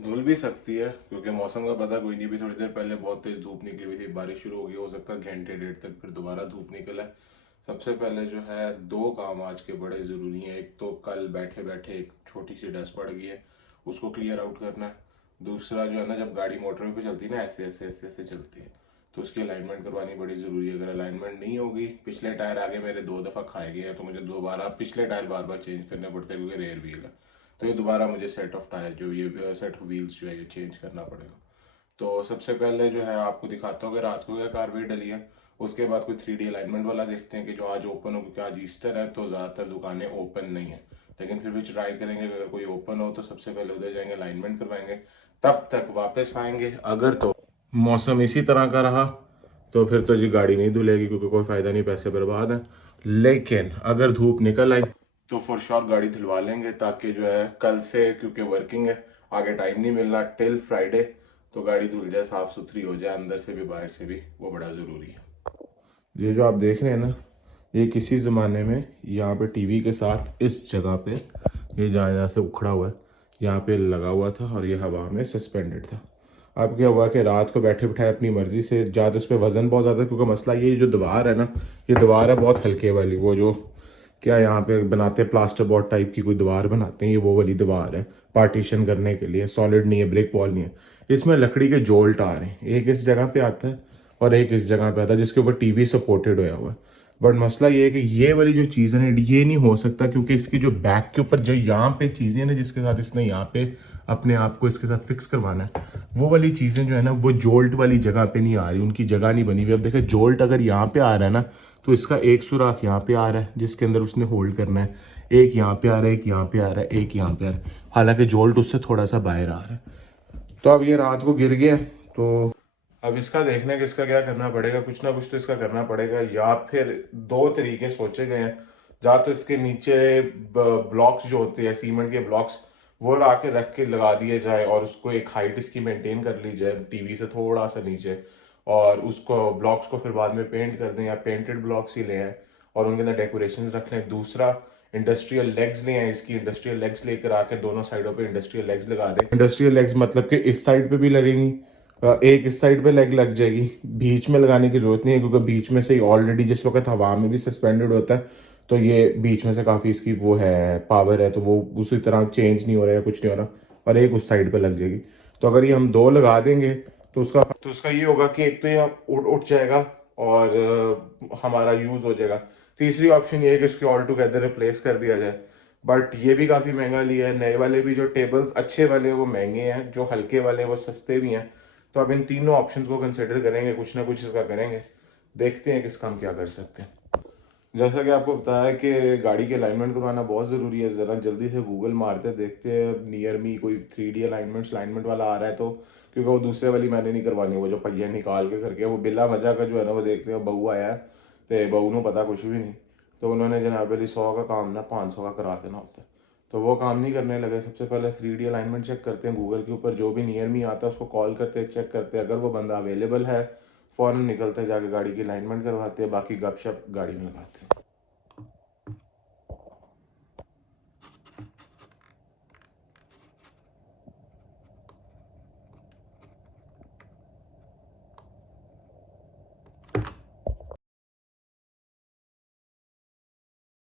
धुल भी सकती है क्योंकि मौसम का पता कोई नहीं। भी थोड़ी देर पहले बहुत तेज धूप निकली हुई थी, बारिश शुरू हो गई, हो सकता है घंटे डेढ़ तक फिर दोबारा धूप निकले। सबसे पहले जो है दो काम आज के बड़े ज़रूरी हैं। एक तो कल बैठे बैठे एक छोटी सी डस्ट पड़ गई है, उसको क्लियर आउट करना है। दूसरा जो है ना, जब गाड़ी मोटर पे चलती है ना, ऐसे ऐसे ऐसे ऐसे चलती है, तो उसकी अलाइनमेंट करवानी बड़ी ज़रूरी है। अगर अलाइनमेंट नहीं होगी, पिछले टायर आगे मेरे 2 दफ़ा खाए गए हैं, तो मुझे दोबारा पिछले टायर बार बार चेंज करने पड़ते हैं क्योंकि रेयर व्हील है। तो ये दोबारा मुझे सेट ऑफ टायर जो ये सेट ऑफ व्हील्स जो है ये चेंज करना पड़ेगा। तो सबसे पहले जो है आपको दिखाता हूँ कि रात को क्या कारवाई डली है। उसके बाद कोई 3D अलाइनमेंट वाला देखते हैं कि जो आज ओपन हो, क्योंकि आज ईस्टर है तो ज़्यादातर दुकानें ओपन नहीं है, लेकिन फिर भी ट्राई करेंगे कि अगर कोई ओपन हो तो सबसे पहले उधर जाएंगे, अलाइनमेंट करवाएंगे। तब तक वापस आएंगे। अगर तो मौसम इसी तरह का रहा तो फिर तो जी गाड़ी नहीं धुलेगी, क्योंकि कोई फ़ायदा नहीं, पैसे बर्बाद हैं। लेकिन अगर धूप निकल आई तो फॉर श्योर गाड़ी धुलवा लेंगे, ताकि जो है कल से, क्योंकि वर्किंग है, आगे टाइम नहीं मिलना टिल फ्राइडे, तो गाड़ी धुल जाए, साफ़ सुथरी हो जाए, अंदर से भी बाहर से भी, वो बड़ा ज़रूरी है। ये जो आप देख रहे हैं ना, ये किसी ज़माने में यहाँ पे टीवी के साथ इस जगह पे, ये जहाँ जहाँ से उखड़ा हुआ है, यहाँ पे लगा हुआ था और ये हवा में सस्पेंडेड था। अब क्या हुआ कि रात को बैठे बिठाए अपनी मर्जी से ज़्यादा, उस पर वज़न बहुत ज़्यादा, क्योंकि मसला ये जो दीवार है ना, ये दीवार है बहुत हल्के वाली, वो जो क्या यहाँ पे बनाते हैं प्लास्टर बोर्ड टाइप की कोई दीवार बनाते हैं, ये वो वाली दीवार है पार्टीशन करने के लिए, सॉलिड नहीं है, ब्रिक वॉल नहीं है। इसमें लकड़ी के जोल्ट आ रहे हैं, एक इस जगह पे आता है और एक इस जगह पे आता है, जिसके ऊपर टीवी सपोर्टेड होया हुआ है। बट मसला ये है कि ये वाली जो चीज़ है ना, ये नहीं हो सकता, क्योंकि इसकी जो बैक के ऊपर जो यहाँ पे चीज़ें ना, जिसके साथ इसने यहाँ पे अपने आप को इसके साथ फिक्स करवाना है, वो वाली चीज़ें जो है ना, वो जोल्ट वाली जगह पे नहीं आ रही, उनकी जगह नहीं बनी हुई। अब देखें, जोल्ट अगर यहाँ पे आ रहा है ना, तो इसका एक सुराख यहाँ पे आ रहा है जिसके अंदर उसने होल्ड करना है, एक यहाँ पे आ रहा है, एक यहाँ पे आ रहा है, एक यहाँ पे आ रहा है, हालांकि जोल्ट उससे थोड़ा सा बाहर आ रहा है। तो अब ये रात को गिर गया, तो अब इसका देखना है कि इसका क्या करना पड़ेगा, कुछ ना कुछ तो इसका करना पड़ेगा। या फिर दो तरीके सोचे गए हैं, या तो इसके नीचे ब्लॉक्स जो होते हैं सीमेंट के ब्लॉक्स, वो ला के रख के लगा दिए जाए और उसको एक हाइट इसकी मेंटेन कर ली जाए टीवी से थोड़ा सा नीचे, और उसको ब्लॉक्स को फिर बाद में पेंट कर दें, या पेंटेड ब्लॉक्स ही ले आए और उनके अंदर डेकोरेशन रख लें। दूसरा, इंडस्ट्रियल लेग्स ले आए, इसकी इंडस्ट्रियल लेग्स लेकर आके दोनों साइडों पे इंडस्ट्रियल लेग्स लगा दें। इंडस्ट्रियल लेग्स मतलब कि इस साइड पे भी लगेंगी, एक इस साइड पे लेग लग जाएगी, बीच में लगाने की जरूरत नहीं है, क्योंकि बीच में से ही ऑलरेडी जिस वक्त हवा में भी सस्पेंडेड होता है, तो ये बीच में से काफ़ी इसकी वो है पावर है, तो वो उसी तरह चेंज नहीं हो रहा है, कुछ नहीं हो रहा, और एक उस साइड पे लग जाएगी। तो अगर ये हम दो लगा देंगे तो उसका ये होगा कि एक तो ये उठ उठ जाएगा और हमारा यूज़ हो जाएगा। तीसरी ऑप्शन ये है कि इसको ऑल टुगेदर रिप्लेस कर दिया जाए, बट ये भी काफ़ी महंगा लिया है। नए वाले भी जो टेबल्स अच्छे वाले वो महंगे हैं, जो हल्के वाले वो सस्ते भी हैं। तो अब इन तीनों ऑप्शंस को कंसिडर करेंगे, कुछ ना कुछ इसका करेंगे, देखते हैं किसका हम क्या कर सकते हैं। जैसा कि आपको पता है कि गाड़ी के अलाइनमेंट करवाना बहुत ज़रूरी है। ज़रा जल्दी से गूगल मारते देखते हैं नियर मी कोई 3D अलाइनमेंट वाला आ रहा है तो, क्योंकि वो दूसरे वाली मैंने नहीं करवानी, वो जो पहिया निकाल के करके वो बिला वजह का जो है ना, वो देखते हैं बहू आया है तो बहू ने पता कुछ भी नहीं, तो उन्होंने जनाब अली 100 का काम ना 500 का करा देना होता है, तो वो काम नहीं करने लगे। सबसे पहले 3D अलाइनमेंट चेक करते हैं गूगल के ऊपर, जो भी नियर मी आता है उसको कॉल करते हैं, चेक करते हैं, अगर वो बंदा अवेलेबल है फ़ौरन निकलते हैं, जाके गाड़ी की अलाइनमेंट करवाते हैं, बाकी गपशप गाड़ी में लगाते हैं।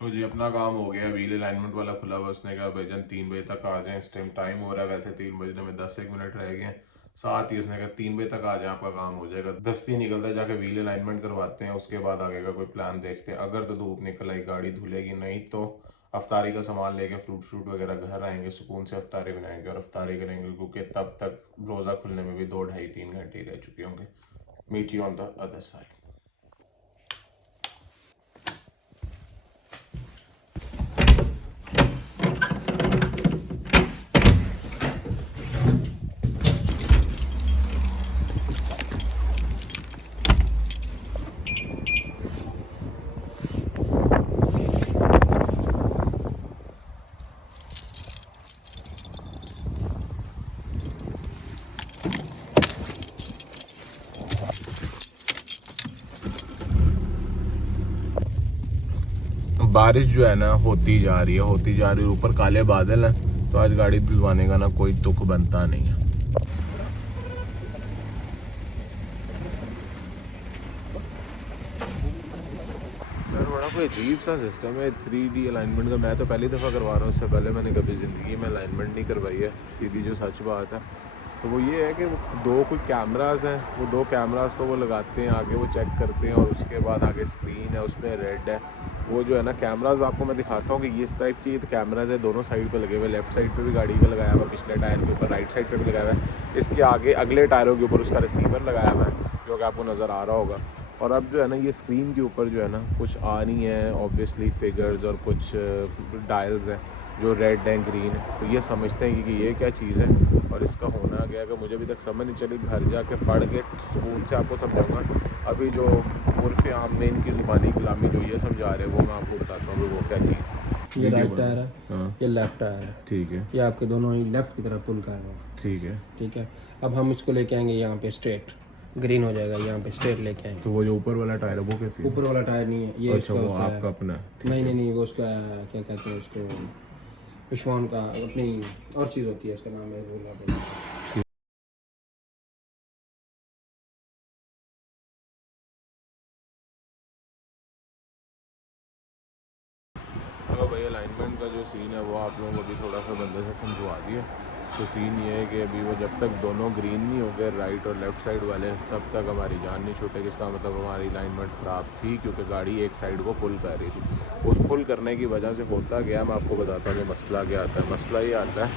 तो जी अपना काम हो गया, व्हील अलाइनमेंट वाला खुला हुआ, उसने कहा भाईजान 3 बजे तक आ जाएं, इस टाइम टाइम हो रहा है, वैसे 3 बजने में 10 एक मिनट रह गए हैं, साथ ही उसने कहा 3 बजे तक आ जाए, आपका काम हो जाएगा। दस्ती निकलता है, जाके व्हील अलाइनमेंट करवाते हैं, उसके बाद आगे का कोई प्लान देखते हैं। अगर तो धूप निकल आई गाड़ी धुलेगी, नहीं तो अफ्तारी का सामान लेके फ्रूट श्रूट वगैरह घर आएंगे, सुकून से अफ्तारी बनाएंगे और अफ्तारी करेंगे, क्योंकि तब तक रोज़ा खुलने में भी 2 ढाई 3 घंटे रह चुके होंगे। Meet you on the other side. बारिश जो है ना होती जा रही है, ऊपर काले बादल हैं, तो आज गाड़ी धुलवाने का ना कोई दुख बनता नहीं है। यार बड़ा कोई अजीब सा सिस्टम है 3D अलाइनमेंट का। मैं तो पहली दफ़ा करवा रहा हूँ, उससे पहले मैंने कभी ज़िंदगी में अलाइनमेंट नहीं करवाई है। सीधी जो सच बात है तो वो ये है कि दो कोई कैमरास हैं, वो दो कैमरास को वो लगाते हैं आगे, वो चेक करते हैं, और उसके बाद आगे स्क्रीन है उसमें रेड है। वो जो है ना कैमरास आपको मैं दिखाता हूँ कि ये इस टाइप की कैमराज है, दोनों साइड पे लगे हुए। लेफ्ट साइड पे भी गाड़ी का लगाया हुआ है, पिछले टायर के ऊपर, राइट साइड पे भी लगाया हुआ है। इसके आगे अगले टायरों के ऊपर उसका रिसीवर लगाया हुआ है, जो कि आपको नज़र आ रहा होगा। और अब जो है ना ये स्क्रीन के ऊपर जो है ना कुछ आ नहीं है ऑब्वियसली फिगर्स, और कुछ डायल्स हैं जो रेड एंड ग्रीन है। तो ये समझते हैं कि ये क्या चीज़ है और इसका होना क्या है, कि मुझे अभी तक समझ नहीं चली। घर जाके पढ़ के सुकून से आपको समझाऊंगा। अभी जो उर्फ़ आम में इनकी ज़ुबानी कलामी जो ये समझा रहे हैं वो मैं आपको बताता हूँ कि वो क्या चीज़। ये राइट टायर है, हाँ ये लेफ्ट टायर है। ठीक है, ये आपके दोनों ही लेफ्ट की तरफ पुल कर रहे हैं। ठीक है। ठीक है, अब हम इसको लेके आएंगे यहाँ पे स्ट्रेट, ग्रीन हो जाएगा यहाँ पे, स्ट्रेट लेके आएंगे। तो वो जो ऊपर वाला टायर है वो कैसे? ऊपर वाला टायर नहीं है ये। अच्छा, वो आपका अपना है। नहीं, वो उसका क्या कहते हैं उसको, विश्वान का अपनी और चीज़ होती है, उसका नाम है भूल। तो भाई अलाइनमेंट का जो सीन है वो आप लोगों को भी थोड़ा सा बंदे से समझवा दिया। तो सीन ये है कि अभी वो जब तक दोनों ग्रीन नहीं हो गए राइट और लेफ़्ट साइड वाले, तब तक हमारी जान नहीं छूटेगी। इसका मतलब हमारी अलाइनमेंट ख़राब थी क्योंकि गाड़ी एक साइड को पुल कर रही थी। उस पुल करने की वजह से होता गया, मैं आपको बताता हूँ कि मसला क्या आता है। मसला ये आता है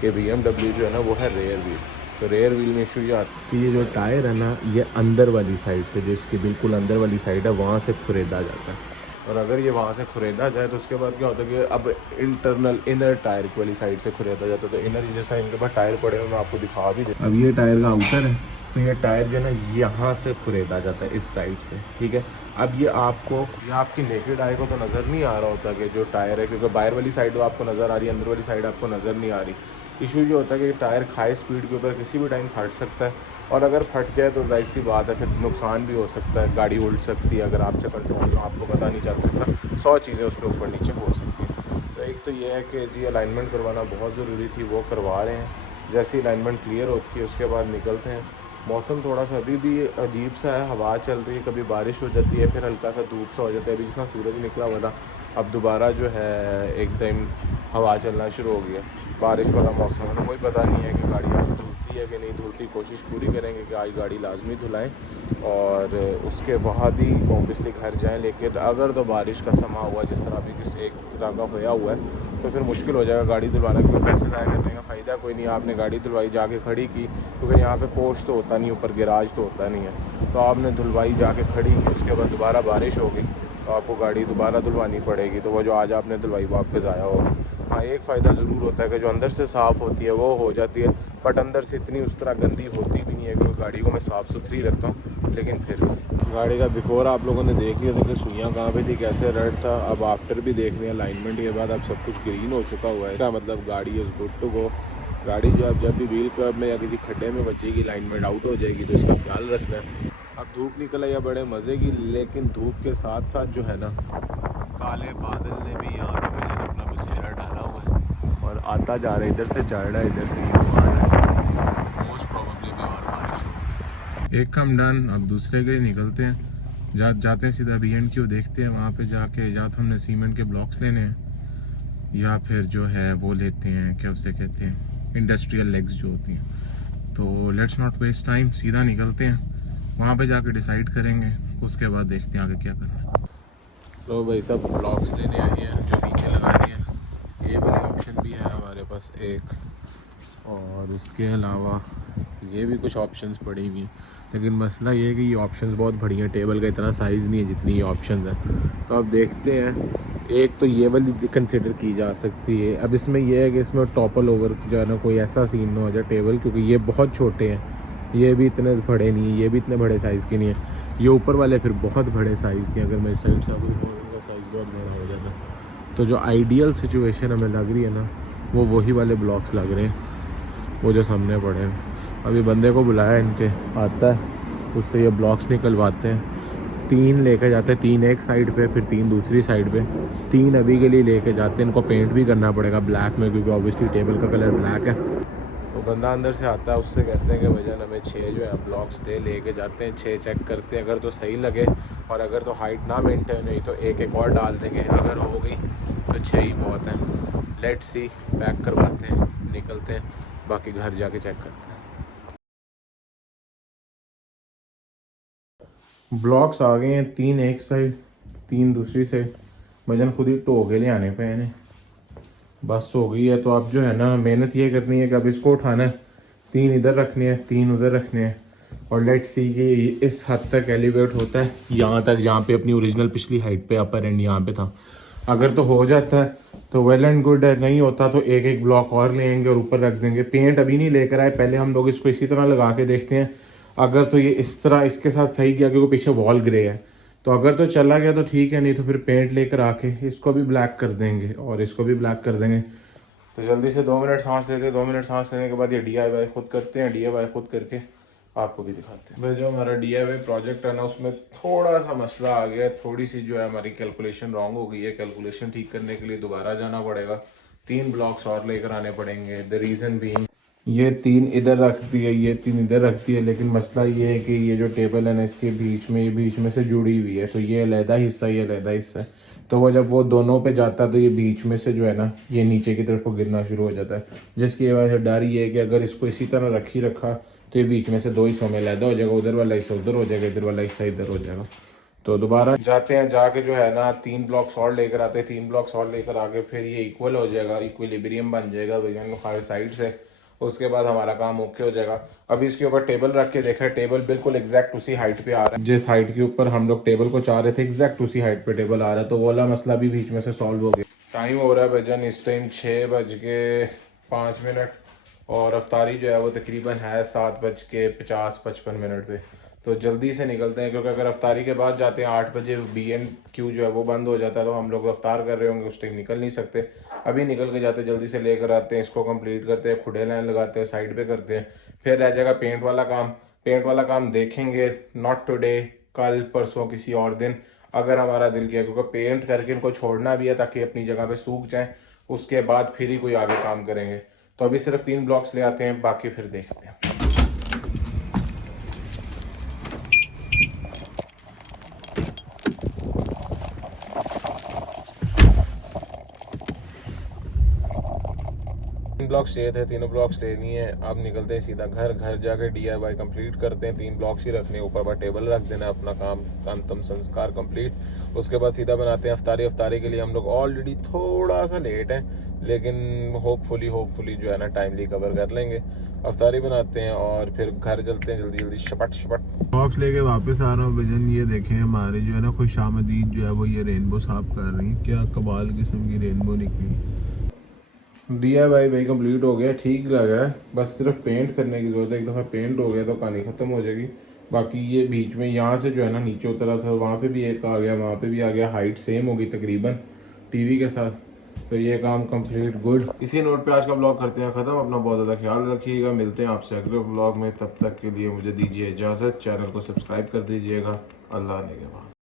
कि BMW जो है ना वो है रेयर व्हील। तो रेयर व्हील में इशू ये आता है कि ये जो टायर है ना ये अंदर वाली साइड से, जो इसकी बिल्कुल अंदर वाली साइड है, वहाँ से खुरेदा जाता है। और अगर ये वहाँ से खुरेदा जाए तो उसके बाद क्या होता है कि अब इंटरनल इनर टायर वाली साइड से खुरेदा जाता है। तो इनर जैसा इनके पास टायर पड़े हुए, मैं आपको दिखा भी देता हूँ। अब ये टायर का आउटर है, तो ये टायर जो है ना यहाँ से खुरेदा जाता है इस साइड से, ठीक है। अब ये आपकी नेकेड आई को तो नज़र नहीं आ रहा होता कि जो टायर है, क्योंकि बाहर वाली साइड तो आपको नज़र आ रही है, अंदर वाली साइड आपको नज़र नहीं आ रही। इशू ये होता है कि टायर हाई स्पीड के ऊपर किसी भी टाइम फट सकता है, और अगर फट जाए तो जाहिर सी बात है फिर नुकसान भी हो सकता है, गाड़ी उल्ट सकती है। अगर आपसे कंट्रोल तो आपको पता नहीं चल सकता, 100 चीज़ें उसमें ऊपर नीचे हो सकती हैं। तो एक तो ये है कि जी अलाइनमेंट करवाना बहुत ज़रूरी थी, वो करवा रहे हैं। जैसी अलाइनमेंट क्लियर होती है उसके बाद निकलते हैं। मौसम थोड़ा सा अभी भी अजीब सा है, हवा चल रही है, कभी बारिश हो जाती है, फिर हल्का सा धूप सा हो जाता है। अभी जितना सूरज निकला हुआ था, अब दोबारा जो है एक टाइम हवा चलना शुरू हो गया। बारिश वाला मौसम है ना, कोई पता नहीं है कि गाड़ी आज धुलती है कि नहीं धुलती। कोशिश पूरी करेंगे कि आज गाड़ी लाजमी धुलाएं और उसके बाद ही ऑब्वियसली घर जाएं। लेकिन अगर तो बारिश का समा हुआ जिस तरह अभी किसी एक तरह का होया हुआ है, तो फिर मुश्किल हो जाएगा गाड़ी धुलवाना, क्योंकि पैसे ज़ाया करने का फ़ायदा कोई नहीं। आपने गाड़ी धुलवाई जाके खड़ी की, क्योंकि यहाँ पे पोस्ट तो होता नहीं, ऊपर गैराज तो होता नहीं है, तो आपने धुलवाई जाके खड़ी की, उसके बाद दोबारा बारिश हो गई तो आपको गाड़ी दोबारा धुलवानी पड़ेगी। तो वो जो आज आपने धुलवाई वो आपके ज़ाया होगा। हाँ, एक फ़ायदा ज़रूर होता है कि जो अंदर से साफ़ होती है वो हो जाती है, बट अंदर से इतनी उस तरह गंदी होती भी नहीं है, क्योंकि गाड़ी को मैं साफ़ सुथरी रखता हूँ। लेकिन फिर गाड़ी का बिफ़ोर आप लोगों ने देख लिया था कि सुइयाँ कहाँ पे थी, कैसे रेड था। अब आफ्टर भी देख लिया, अलाइनमेंट के बाद अब सब कुछ ग्रीन हो चुका हुआ है। मतलब गाड़ी इज़ गुड टू गो। गाड़ी जो अब जब भी व्हील कर्व में या किसी खड्डे में बचेगी, अलाइनमेंट आउट हो जाएगी, तो इसका ख्याल रखना है। अब धूप निकला या बड़े मज़े की, लेकिन धूप के साथ साथ जो है ना काले बादल ने भी यहाँ पे अपना बसेरा डाला हुआ है और आता जा रहा है, इधर से चढ़ रहा है, इधर से यूँ आ रहा है। मोस्ट प्रॉबेबली भी और बारिश होगी। एक काम डन, अब दूसरे के लिए निकलते हैं। जाते हैं सीधा B&Q देखते हैं, वहाँ पे जाके या तो हमने सीमेंट के ब्लॉक्स लेने हैं या फिर जो है वो लेते हैं, क्या उसे कहते हैं, इंडस्ट्रियल लेग्स जो होती हैं। तो लेट्स नॉट वेस्ट टाइम, सीधा निकलते हैं, वहाँ पे जाके डिसाइड करेंगे, उसके बाद देखते हैं आगे क्या करना है। तो भाई सब ब्लॉक्स लेने आए हैं जो नीचे लगाने हैं। ये वाली ऑप्शन भी है हमारे पास एक, और उसके अलावा ये भी कुछ ऑप्शंस पड़ी हुई हैं। लेकिन मसला ये है कि ये ऑप्शंस बहुत बड़ी हैं, टेबल का इतना साइज़ नहीं है जितनी ये ऑप्शंस हैं। तो अब देखते हैं, एक तो ये वाली कंसिडर की जा सकती है। अब इसमें यह है कि इसमें टॉपल ओवर जो है ना कोई ऐसा सीन ना हो जाए टेबल, क्योंकि ये बहुत छोटे हैं, ये भी इतने बड़े नहीं है, ये भी इतने बड़े साइज़ के नहीं है। ये ऊपर वाले फिर बहुत बड़े साइज़ के, अगर मैं इस साइड से आपको दिखाऊँ इनका साइज़ बहुत बड़ा हो जाता है। तो जो आइडियल सिचुएशन हमें लग रही है ना, वो वही वाले ब्लॉक्स लग रहे हैं, वो जो सामने पड़े हैं। अभी बंदे को बुलाया इनके, आता है, उससे ये ब्लॉक्स निकलवाते हैं। 3 लेके जाते हैं, 3 एक साइड पे फिर 3 दूसरी साइड पे। 3 अभी के लिए लेके जाते हैं, इनको पेंट भी करना पड़ेगा ब्लैक में क्योंकि ऑब्वियसली टेबल का कलर ब्लैक है। तो बंदा अंदर से आता है, उससे कहते हैं कि भैया हमें 6 जो है ब्लॉक्स दे, लेके जाते हैं 6 चेक करते हैं, अगर तो सही लगे और अगर तो हाइट ना मेंटेन हुई तो एक और डाल देंगे, अगर हो गई तो 6 ही बहुत है। लेट्स सी, पैक करवाते हैं, निकलते हैं, बाकी घर जाके चेक करते हैं। ब्लॉक्स आ गए हैं, 3 एक साइड 3 दूसरी साइड। भजन खुद ही टो के ले आने पे इन्हें, बस हो गई है। तो अब जो है ना मेहनत ये करनी है कि अब इसको उठाना है, 3 इधर रखने हैं 3 उधर रखने हैं, और लेट्स सी कि इस हद तक एलिवेट होता है यहाँ तक जहाँ पे अपनी ओरिजिनल पिछली हाइट पे अपर एंड यहाँ पे था। अगर तो हो जाता है तो वेल एंड गुड है, नहीं होता तो एक एक ब्लॉक और ले आएंगे और ऊपर रख देंगे। पेंट अभी नहीं लेकर आए, पहले हम लोग इसको इसी तरह लगा के देखते हैं। अगर तो ये इस तरह इसके साथ सही किया क्योंकि पीछे वॉल ग्रे है, तो अगर तो चला गया तो ठीक है, नहीं तो फिर पेंट लेकर आके इसको भी ब्लैक कर देंगे और इसको भी ब्लैक कर देंगे। तो जल्दी से 2 मिनट सांस लेते हैं, 2 मिनट सांस लेने के बाद ये DIY खुद करते हैं। DIY खुद करके आपको भी दिखाते हैं। भाई जो हमारा DIY प्रोजेक्ट है ना, उसमें थोड़ा सा मसला आ गया है, थोड़ी सी जो है हमारी कैलकुलेशन रॉन्ग हो गई है। कैलकुलेशन ठीक करने के लिए दोबारा जाना पड़ेगा, 3 ब्लॉक्स और लेकर आने पड़ेंगे। द रीज़न बीइंग ये 3 इधर रख दिए, ये 3 इधर रख दिए, लेकिन मसला ये है कि ये जो टेबल है ना इसके बीच में, ये बीच में से जुड़ी हुई है, तो ये अलहदा हिस्सा, ये अलहदा हिस्सा है। तो वो जब वो दोनों पे जाता है तो ये बीच में से जो है ना ये नीचे की तरफ को गिरना शुरू हो जाता है, जिसकी वजह से डर ये है कि अगर इसको इसी तरह रखा तो ये बीच में से 2 हिस्सों में अलहदा हो जाएगा, उधर वाला हिस्सा उधर हो जाएगा, इधर वाला हिस्सा इधर हो जाएगा। तो दोबारा जाते हैं, जाके जो है ना 3 ब्लॉक्स और लेकर आते हैं, 3 ब्लॉक्स और लेकर आके फिर ये इक्वल हो जाएगा, इक्विलिब्रियम बन जाएगा भैया हर साइड से। उसके बाद हमारा काम ओके हो जाएगा। अभी इसके ऊपर टेबल रख के देखा, टेबल बिल्कुल एग्जैक्ट उसी हाइट पे आ रहा है जिस हाइट के ऊपर हम लोग टेबल को चाह रहे थे, एग्जैक्ट उसी हाइट पे टेबल आ रहा है। तो वो वाला मसला भी बीच में से सॉल्व हो गया। टाइम हो रहा है भजन इस टाइम 6:05 और अफ्तारी जो है वो तकरीबन है 7:50-55 पे। तो जल्दी से निकलते हैं क्योंकि अगर अफ्तारी के बाद जाते हैं 8 बजे BNQ जो है वो बंद हो जाता है, तो हम लोग अफ्तार कर रहे होंगे, उस टाइम निकल नहीं सकते। अभी निकल के जाते, जल्दी से लेकर आते हैं, इसको कंप्लीट करते हैं, खुडे लाइन लगाते हैं, साइड पे करते हैं, फिर रह जाएगा पेंट वाला काम। पेंट वाला काम देखेंगे नॉट टुडे, कल परसों किसी और दिन अगर हमारा दिल किया, क्योंकि पेंट करके इनको छोड़ना भी है ताकि अपनी जगह पे सूख जाएं, उसके बाद फिर ही कोई आगे काम करेंगे। तो अभी सिर्फ 3 ब्लॉक्स ले आते हैं, बाकी फिर देखते हैं। ब्लॉक्स चाहिए थे, 3 ब्लॉक्स लेनी है। अब निकलते हैं सीधा घर जाके DIY कंप्लीट करते हैं। 3 ब्लॉक्स ही रखने, ऊपर पर टेबल रख देना, अपना काम अंतिम संस्कार कंप्लीट। उसके बाद सीधा बनाते हैं अफ्तारी। अफ्तारी के लिए हम लोग ऑलरेडी थोड़ा सा लेट हैं, लेकिन होपफुली जो है ना टाइमली कवर कर लेंगे। अफ्तारी बनाते हैं और फिर घर चलते हैं जल्दी शपट। बॉक्स लेके वापस आ रहा हूँ भजन, ये देखें हमारे जो है ना खुशामदीद जो है वो ये रेनबो साफ कर रही है। क्या कमाल किस्म की रेनबो निकली। DIY भाई कंप्लीट हो गया, ठीक लगा है, बस सिर्फ पेंट करने की जरूरत है। एक दफ़ा पेंट हो गया तो कहानी ख़त्म हो जाएगी। बाकी ये बीच में यहाँ से जो है ना नीचे उतरा था, वहाँ पे भी एक आ गया, वहाँ पे भी आ गया, हाइट सेम होगी तकरीबन टीवी के साथ। तो ये काम कंप्लीट गुड। इसी नोट पे आज का ब्लॉग करते हैं ख़त्म। अपना बहुत ज़्यादा ख्याल रखिएगा, मिलते हैं आपसे अगले ब्लॉग में। तब तक के लिए मुझे दीजिए इजाज़त, चैनल को सब्सक्राइब कर दीजिएगा। अल्लाह ने के बाद।